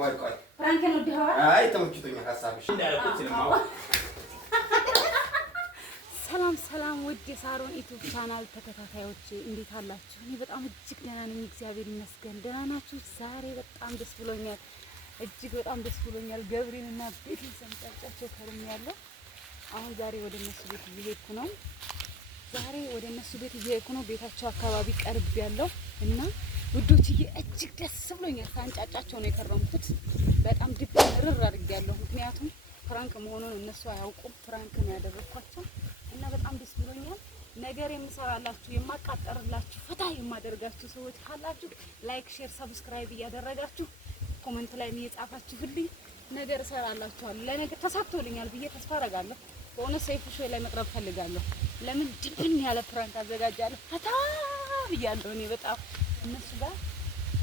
ቆይ ፍራንክን ወዲያው አይ ተመችቶኛል ሐሳብሽ እንዳልኩት ስለማው ሰላም ውድ የሳሮን ዩቲዩብ ቻናል ተከታታዮች እንዴት አላችሁ? እኔ በጣም እጅግ ደህና ነኝ፣ እግዚአብሔር ይመስገን። ደህና ናችሁ? ዛሬ በጣም ደስ ብሎኛል፣ እጅግ በጣም ደስ ብሎኛል። ገብሬንና ቤቴን ሰምቻቸው ከርሜያለሁ። አሁን ዛሬ ወደ እነሱ ቤት እየሄድኩ ነው። ቤታቸው አካባቢ ቀርቤያለሁ እና ውዶችዬ እጅግ ደስ ብሎኛል። ሳንጫጫቸው ነው የከረምኩት። በጣም ድብን ርር አድርጌያለሁ፣ ምክንያቱም ፍራንክ መሆኑን እነሱ አያውቁም። ፍራንክ ነው ያደረኳቸው እና በጣም ደስ ብሎኛል። ነገር የምሰራላችሁ የማቃጠርላችሁ ፈታ የማደርጋችሁ ሰዎች ካላችሁ ላይክ፣ ሼር፣ ሰብስክራይብ እያደረጋችሁ ኮሜንት ላይ እየጻፋችሁልኝ ነገር እሰራላችኋለሁ። ለነገ ተሳክቶልኛል ብዬ ተስፋ አደርጋለሁ። በእውነት ሰይፉ ሾው ላይ መቅረብ ፈልጋለሁ። ለምን ድብን ያለ ፍራንክ አዘጋጃለሁ። ፈታ ብያለሁ። እኔ በጣም እነሱ ጋር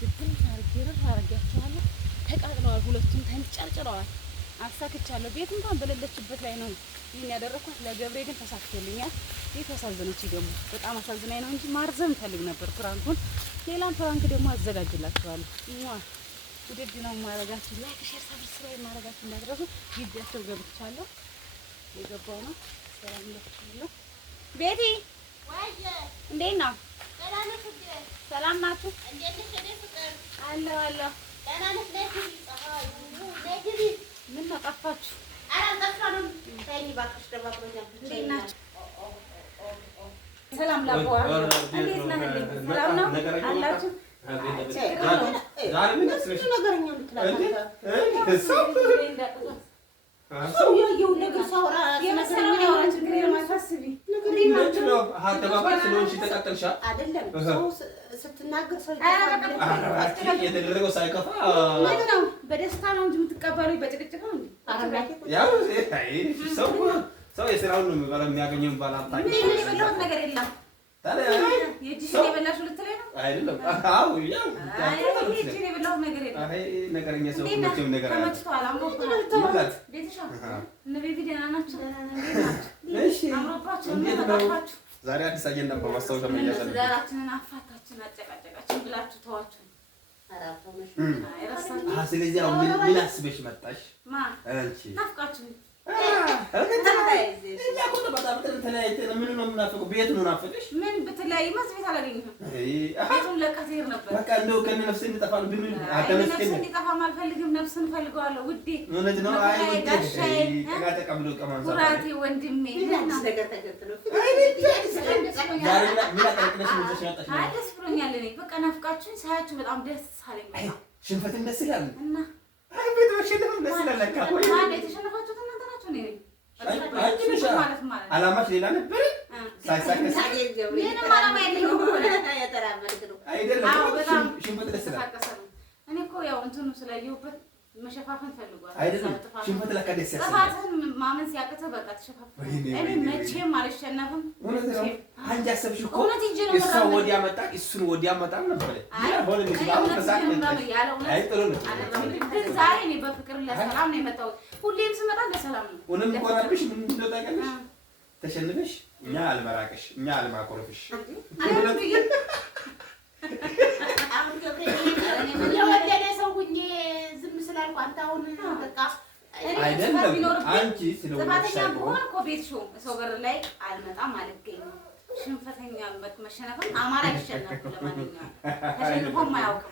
ድብን አድርጌያቸዋለሁ። ተቃጥለዋል፣ ሁለቱም ተንጨርጭረዋል። አሳክቻለሁ። ቤት እንኳን በሌለችበት ላይ ነው ይሄን ያደረኩት። ለገብሬ ግን ተሳክቶልኛል። ቤት አሳዝነች ደግሞ በጣም አሳዝናኝ ነው እንጂ ማርዘም ፈልግ ነበር ፍራንኩን። ሌላም ፍራንክ ደግሞ አዘጋጅላችኋለሁ። ውድድ ነው ማረጋችሁ። ላይክ፣ ሼር፣ ሰብስክራይብ ማረጋችሁ እንዳትረሱ። ግቢያቸው ገብቻለሁ። የገባው ነው። ሰላም ለክልሉ ቤቲ ወይዬ እንዴት ነው? ሰላም ናችሁ? አለሁ ምን ነው ጠፋችሁ? ሰላም ላቦዋ እንዴት ነህ? ሰላም ነው አላችሁ? የተደረገው ሳይከፋ በደስታ ነው እንጂ የምትቀበሉኝ በጭቅጭቅ ነው እንዴ? ሰው የስራውን ነው የሚበላው፣ የሚያገኘውን ባላታ የበላሁት ነገር የለም። የእጅሽን የበላሽው ልትለኝ ነው? አይደለም። የእጅሽን የበላሁት ነገር የለም። ነገረኛ ሰው መቼም ነገር አለ። ተመችቶሃል? አምሮብሃል? ቤትሽ እነ ቤቢ ደህና ናቸው? አምሮባቸው ተጣፋችሁ? ዛሬ አዲስ አጀንዳ በማስታወስ ተመያለሁ። ዛራችንን አፋታችን አጨቃጨቃችን ብላችሁ ተዋችሁ። ስለዚህ አሁን ምን አስበሽ መጣሽ? አንቺ ናፍቃችሁ ቤት ነው ናፈቀሽ? ምን ብትለያይ ቤት አላገኘሁም። ቤቱን ለቀህ ትሄድ ነበር። በቃ እንደው ከእነ ነፍስህ እንጠፋለን ብንል ነፍስህ እንዲጠፋም አልፈልግም። ነፍስህን እፈልገዋለሁ ውዴ። እውነት ነው። አይ ጠቃጠቃ ብሎ ቀማንሳ ኩራቴ ወንድሜ ደስ ብሎኛል። እኔ በቃ ናፍቃችሁኝ ሳያችሁ በጣም ደስ አለኝ። ሽንፈትን ደስ ይላል እና አይ ቤት ወሽልም ደስ ይላል። ለካ የተሸነፋችሁት እናንተ ናችሁ። እኔ አላማሽ ሌላ ነበር። ሳይሳከስ ምንም አላማ የለኝም አይደለም። ሽንፈት ደስ ይላል። እኔ እኮ ያው እንትኑ ስላየሁበት መሸፋፈን ፈልጓል። አይደለም ሽንፈት ለካ ደስ ይላል። ጥፋትን ማመን ሲያቅተህ በቃ ተሸፋፈን። እኔ መቼም አልሸነፍም። እውነት ነው። አንቺ አሰብሽ እኮ እሷ ወዲያ መጣ እሱን ወዲያ መጣ ነበር። ዛሬ እኔ በፍቅር ለሰላም ነው የመጣሁት። ሁሌም ስመጣ ለሰላም ነው። እውነትም ቆራብሽ ምን እንደታቀለሽ ተሸንፈሽ እኛ አልመራቅሽ እኛ አልማቆረፍሽ የወደደ ሰው ሁኜ ዝም ስላልኩ አንተ አሁን በቃ አይደለም። አንቺ ጥፋተኛ ብሆን እኮ ቤት ሰው በር ላይ አልመጣም አልገኝም። ሽንፈተኛ መሸነፍም አማራ ይሸነፍ። ለማንኛውም ተሸንፎም አያውቅም።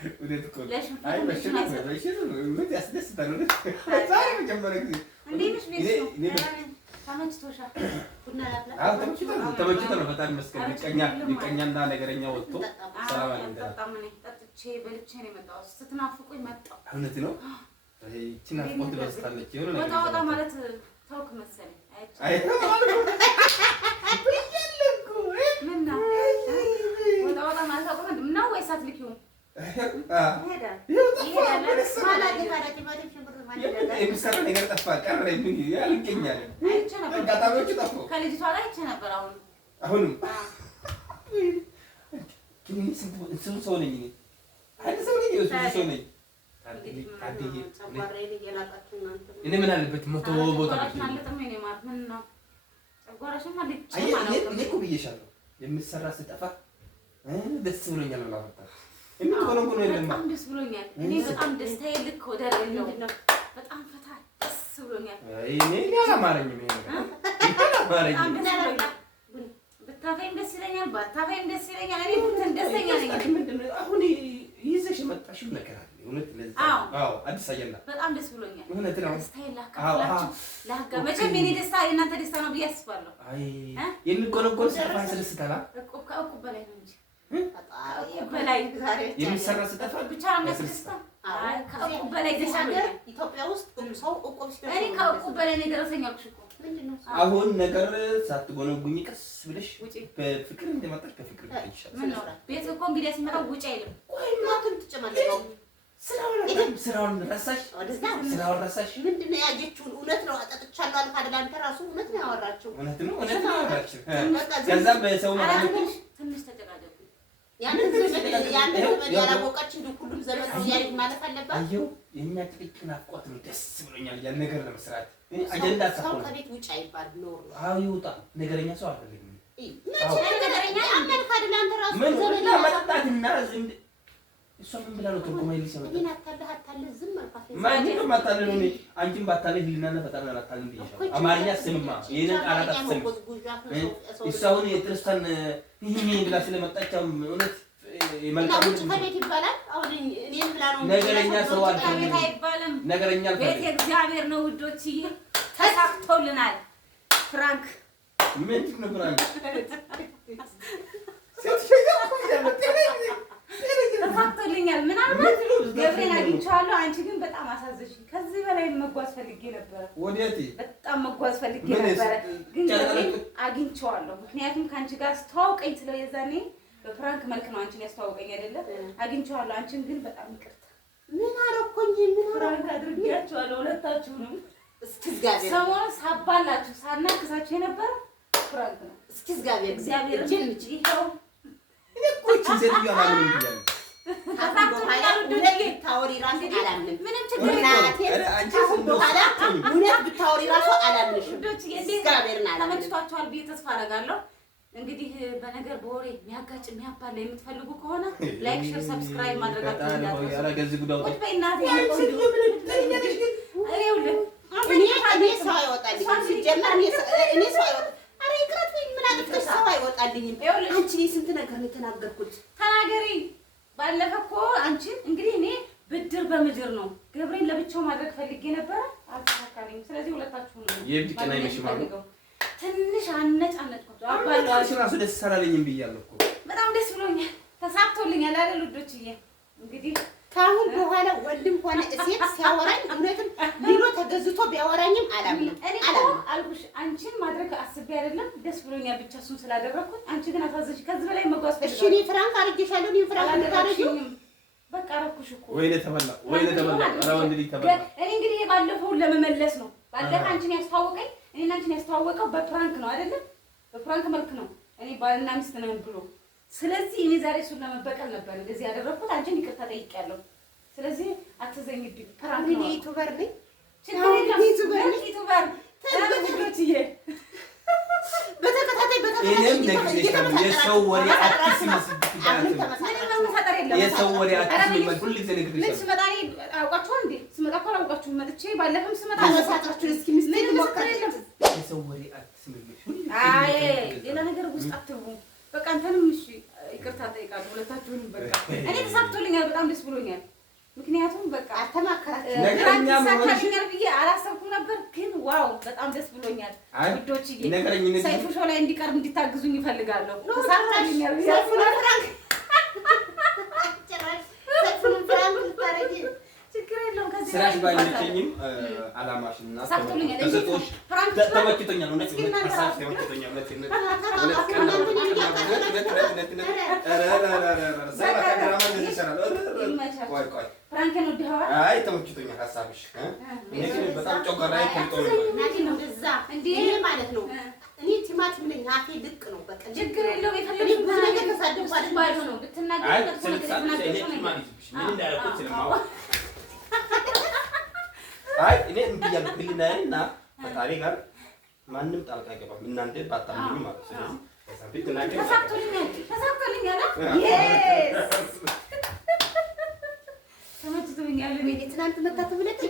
ተመችቶሻል? ተመችቶናል። በጣም ይመስገን። ይቀኛና ነገረኛ ወጥቶ ሰላም አለኝ። ጠጥቼ በልቼ ነው የመጣሁት። ስትናፍቁኝ መጣሁ። እውነት ነው። ይቺ ናፍቆት በስታለች። የሆነ ወጣ ወጣ ማለት ተውክ መሰለኝ። ወጣ ወጣ ማለት አቆም ነው ወይስ አትልኪውም? የሚሰራ ነገር ጠፋ ቀረ። ምን ያልገኛል? አጋጣሚዎቹ ጠፉ። ከልጅቷ ላይ አይቼ ነበር። አሁንም ግን ስንት ሰው ነኝ እኔ? አንድ ሰው ነኝ። ሰው ነኝ። እኔ ምን አለበት መቶ ቦታ እኔ እኮ ብዬሻለሁ። የምትሰራ ስጠፋ ደስ ብሎኛል። የምትኮነኮነ የለም። በጣም ደስ ብሎኛል። እኔ በጣም ደስታዬ ልክ ወደር የለውም። በጣም ፈታ ደስ ብሎኛል። እኔ አላማረኝም ይሄ ነገር አላማረኝም። ብታፈይም ደስ ይለኛል፣ ባታፈይም ደስ ይለኛል። እኔ እንትን ደስተኛ ነኝ። ምንድን ነው አሁን ይዘሽ የመጣሽው ነገር አለ? እውነት ለዚህ አዎ፣ አዲስ አየና በጣም ደስ ብሎኛል። እውነት ነው። ደስታዬን ላካፍላችሁ ላጋ መቼም የኔ ደስታ የእናንተ ደስታ ነው ብዬ አስባለሁ። አይ የሚቆነቆን ስጠፋ ስለስተላ ከእቁብ በላይ ነው እንጂ ከእቁብ በላይ የሚሰራ ስጠፋ ብቻ ነው የሚያስደስታ። አይ ከእቁብ በላይ ደስ ብሎኛል። ኢትዮጵያ ውስጥ ሰው እቁብ ሲደርስ እኔ ከእቁብ በላይ ነው የደረሰኝ አልኩሽ እኮ። ምንድነው አሁን ነገር ሳትጎነጉኝ ቀስ ብለሽ በፍቅር እንደመጣሽ በፍቅር ይሻላል። ቤት እኮ እንግዲህ ሲመጣው ውጭ አይልም። ቆይ እናቱን ትጨማለቀው ስራውን ረሳሽ? ስራውን ረሳሽ? ምንድነው ያየችውን? እውነት ነው አጠጥቻለሁ አልክ አይደል? አንተ ራሱ እውነት ነው ያወራችው። እውነት ነው ያወራችው። ከዛም በሰው ማለት ትንሽ ተጨቃጨቁ። ያንን ያላወቀች እንዲሁ ሁሉም ዘመድ ያይ ማለት አለባት። አየው የኛ ጥቂት ናፍቆት ነው። ደስ ብሎኛል ያን ነገር ለመስራት። አጀንዳ ሰው ከቤት ውጭ አይባል ኖር ነው። አዎ ይውጣ። ነገረኛ ሰው አይደለም። ነገረኛ አመልክ አይደል? አንተ ራሱ ዘመድ መጣትና እሷ ምን ብላ ነው ተቆማይ ሊሰማ እኔ አታለህ ዝም አልኳት። ማንንም ማታለህ ነው። አንቺም ባታለህ ሊናና ፈጣን አላታለህ ብዬሻለሁ። አማርኛ ስምማ ይሄንን ቃላት አሰም እሷውን የክርስቲያን ይሄ ብላ ስለመጣችው እውነት የመልካም ከቤት ይባላል። አሁን እኔም ብላ ነው ነገረኛ ሰው አይባልም። ነገረኛ ቤት የእግዚአብሔር ነው ውዶችዬ። ተሳክቶልናል። ፍራንክ ምንድን ነው ፍራንክ? ተሳክቶልኛል። ምናልባት ገብሬን አግኝቼዋለሁ። አንቺ ግን በጣም አሳዘንሽኝ። ከዚህ በላይ መጓዝ ፈልጌ ነበር። ወዴት? በጣም መጓዝ ፈልጌ ነበር፣ ግን ገብሬን አግኝቼዋለሁ። ምክንያቱም ከአንቺ ጋር ስተዋውቀኝ ስለ የዛኔ በፍራንክ መልክ ነው አንቺን ያስተዋውቀኝ አይደለም? አግኝቼዋለሁ። አንቺን ግን በጣም ይቅርታ። ምን አደረኩኝ? ምን ፍራንክ አድርጌያቸዋለሁ ሁለታችሁንም። እስኪ እግዚአብሔር ሰሞኑን ሳባላችሁ ሳናክሳችሁ የነበረ ፍራንክ ነው። እስኪ እግዚአብሔር ጅንጭ ይኸው ምንም ችግር ብታወሪ ራሱ አላምንሽም። ተመችቷችኋል ብዬ ተስፋ አደርጋለሁ። እንግዲህ በነገር በወሬ የሚያጋጭ የሚያባላ የምትፈልጉ ከሆነ ላይክ፣ ሼር፣ ሰብስክራይብ ማድረጋችሁን ሰው አይወጣልኝም። አንቺ ስንት ነገር ነው የተናገርኩት። ተናገሪ። ባለፈ እኮ አንቺን እንግዲህ እኔ ብድር በምድር ነው ገብሬን ለብቻው ማድረግ ፈልጌ ነበረ፣ አልተሳካልኝም። ስለዚህ ሁለታችሁ ነው የብቻና ይመሽማሉ። ትንሽ አነጫነጭኩት። አባላው ራሱ ደስ አላለኝም ብያለሁ እኮ። በጣም ደስ ብሎኛል። ተሳክቶልኛል አይደል ውዶችዬ? እንግዲህ ከአሁን በኋላ ወንድም ሆነ ሴት ሲያወራኝ እውነትም ሊሎ ተገዝቶ ቢያወራኝም አላምንም። እኔ እኮ አልኩሽ አንቺን ማድረግ አስቤ አይደለም፣ ደስ ብሎኛል ብቻ እሱን ስላደረኩት። አንቺ ግን አሳዘንሽ። ከዚህ በላይ መጓዝ ፈልጋለሁ። እሺ እኔ ፍራንክ አድርጌሻለሁ። እኔ ፍራንክ አድርጌሻለሁ። በቃ አደረኩሽ እኮ። ወይኔ ተበላ፣ ወይኔ ተበላ። ኧረ ወንድ ልጅ ተበላ። እኔ እንግዲህ የባለፈውን ለመመለስ ነው። ባለፈ አንቺን ያስተዋወቀኝ እኔና አንቺን ያስተዋወቀው በፍራንክ ነው አይደለም? በፍራንክ መልክ ነው እኔ ባልና ሚስት ነን ብሎ። ስለዚህ እኔ ዛሬ እሱን ለመበቀል ነበር እንደዚህ ያደረኩት። አንቺን ይቅርታ ጠይቄያለሁ። ስለዚህ አትዘኝብኝ። ፍራንክ ነው። ዩቲዩበር ነኝ። ዩቲዩበር ተንበትሎችዬ በተከታታይ የሰው ወሬ አትስሚ። የሰው ወሬ አትስሚ። ሁሉ ጊዜ ምን ስመጣ አውቃችሁ እንዴ? ስመጣ እኮ አላውቃችሁም። መጥቼ ባለፈም ስመጣ አወሳታችሁን እስኪ ምስኪን ሞከረ። የሰው ወሬ አትስሚ። አይ ሌላ ነገር ውስጥ አትግቡ። በቃ አንተንም እሺ ይቅርታ ጠይቃለሁ። ሁለታችሁንም በቃ እኔ ተሳክቶልኛል። በጣም ደስ ብሎኛል። ምክንያቱም በቃ አልተማከራችሁም። ነገረኛ ተሳክቶልኛል ብዬ አላሰብኩም ነበር፣ ግን ዋው በጣም ደስ ብሎኛል። ውዶችዬ ሰይፉ ሾው ላይ እንዲቀርብ እንዲታግዙኝ ይፈልጋለሁ። ተሳክቶልኛል ብዬ ችግር የለውም። ከዚህ ስራሽ ባይመቸኝም አላማሽና ተሰጥቶሽ ተመችቶኛል። እውነት ሀሳብሽ ተመችቶኛል። ፍራንክን ወዲያው አይ ተመችቶኛል ሀሳብሽ። እኔ ግን በጣም ጮጋራይ ተልጦ ነው እንደዛ እንዴ ማለት ነው። እኔ ቲማቲም ነኝ። አፌ ልቅ ነው። በቃ ችግር የለውም። የፈለግሽ ብዙ ነገር ተሳደብኩ ባዶ ነው ብትናገሪ አይ እኔ እንብያለሁ ህሊናዬና ፈጣሪ ጋር ማንም ጣልቃ አይገባም። እናንተ ባታምኑ ማለት ስለዚህ ተሳክቶልኛል። ተሳክቶልኛል። ደክሞኛል። ትናንት መታ ትብለጥ